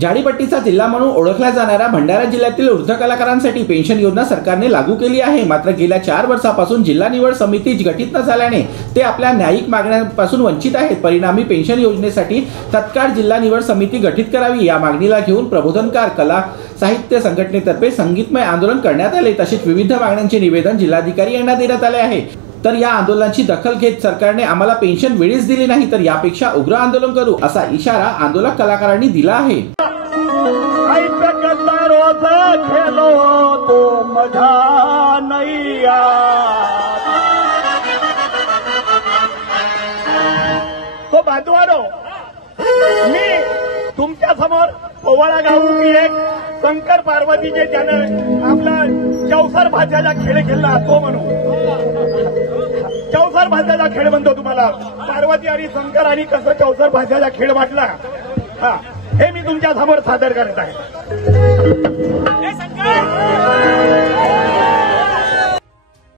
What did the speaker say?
झाडीपट्टीचा जिल्हा म्हणून ओळखला जाणारा भंडारा जिल्ह्यातील वृद्ध कलाकारांसाठी पेन्शन योजना सरकारने लागू केली आहे। मात्र गेल्या 4 वर्षापासून जिल्हा निवड समिती गठीत न झाल्याने ते आपल्या न्यायिक मागण्यांपासून वंचित आहेत। परिणामी पेन्शन योजनेसाठी तत्काळ जिल्हा निवड समिती गठीत करावी या मागणीला घेऊन प्रबोधनकार कला साहित्य संघटनेतर्फे संगीतमय आंदोलन करण्यात आले। तसेच विविध मागण्यांचे निवेदन जिल्हाधिकारी यांना देण्यात आले आहे। तर या आंदोलनाची दखल घेत सरकारने आम्हाला पेन्शन वेळीच दिली नाही तर यापेक्षा उग्र आंदोलन करू असा इशारा आंदोलक कलाकारांनी दिला आहे। तो बांधवानो, मी तुमच्या समोर पोवाडा गाऊन एक शंकर पार्वतीचे ज्यानं आपला चौसर भाज्याचा खेळ खेळला तो म्हणू चौसर भाज्याचा खेळ म्हणतो तुम्हाला पार्वती आणि शंकर आणि कसं चौसर भाज्याचा खेळ वाटला हा हे मी तुमच्या समोर सादर करत आहे।